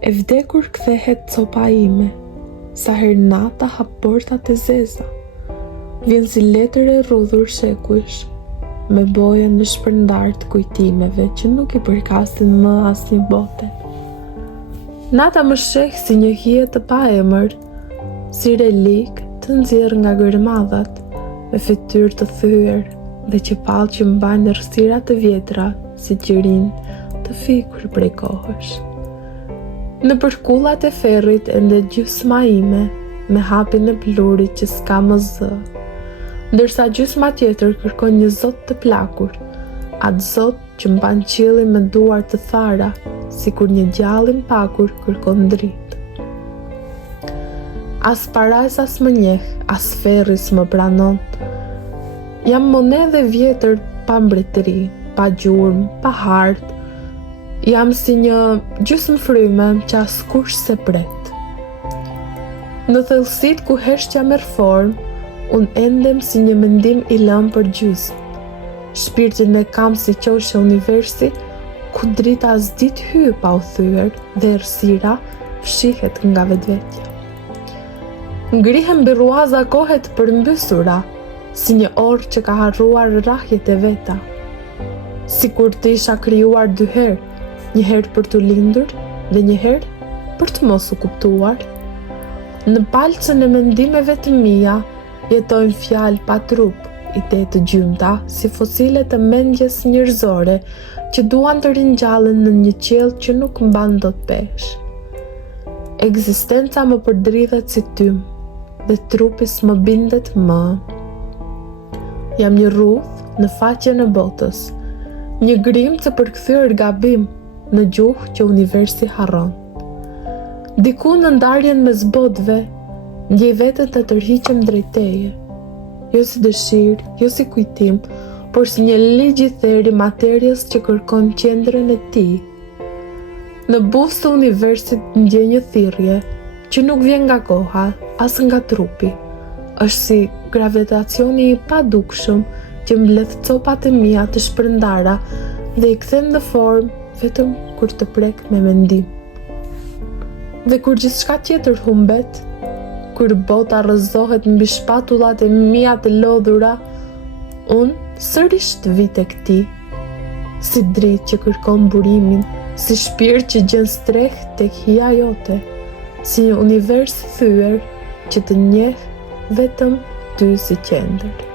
E vdekur kthehet copa ime, sa her nata hap portat e zeza. Vjen si letër e rrudhur shekujsh, me bojën në shpërndar të kujtimeve që nuk i përkasin më asnjë bote. Nata më sheh si një hije të paemër, si relik të nxjerr nga gërmadhat, me fytyrë të thyer dhe qepall që mbajnë errësira të vjetra si qirin të fikur prej kohësh. Në përkullat e ferrit ende gjysma ime, me hapin e plurit që s'ka më zë, ndërsa gjysma tjetër kërkon një zot të plakur, atë zot që mban qiellin me duar të thara, sikur një gjallin pakur kërkon dritë. As parajs as më njeh, as ferri s'më pranon. Jam monedhe vjetër pa mbretëri, pa gjurmë, pa hartë. Jam si një gjysmë fryme që askush se pret. Në thellësit ku heshtja merr formë, unë endem si një mendim i lëmë për gjysmë. Shpirtin e kam si qoshe universi, ku drita as dit hyj pa u thyer dhe errësira fshihet nga vetvetja. Ngrihem mbi rruaza kohet përmbysura, si një orë që ka harruar rrahjet e veta. Sikur të isha krijuar dy herë, një herë për të lindur dhe një herë për të mos u kuptuar. Në palcën e mendimeve të mia jetojnë fjalë pa trup, ide të gjymta si fosile të mendjes njerëzore që duan të ringjallen në një qiell që nuk mban dot peshë. Ekzistenca më përdridhet si tym dhe trupi s'më bindet më. Jam një rrudh në faqen e botës, një grim të përkthyer gabim në gjuhë që universi harron. Diku në ndarjen mes botëve, ndjej veten të tërhiqem drejt teje, jo si dëshirë, jo si kujtim, por si një ligj i therë i materjes që kërkon qendrën e tij. Në buzë të universit ndjej një thirrje që nuk vjen nga koha, as nga trupi. Është si gravitacioni i padukshëm që mbledh copat e mia të shpërndara dhe i kthen në formë vetëm kur të prek me mendim. Dhe kur gjithçka tjetër humbet, kur bota rrëzohet mbi shpatullat e mia të lodhura, unë sërish të vi tek ti, si dritë që kërkon burimin, si shpirt që gjen streh tek hija jote, si një univers thyer që të njeh vetëm ty si qendër.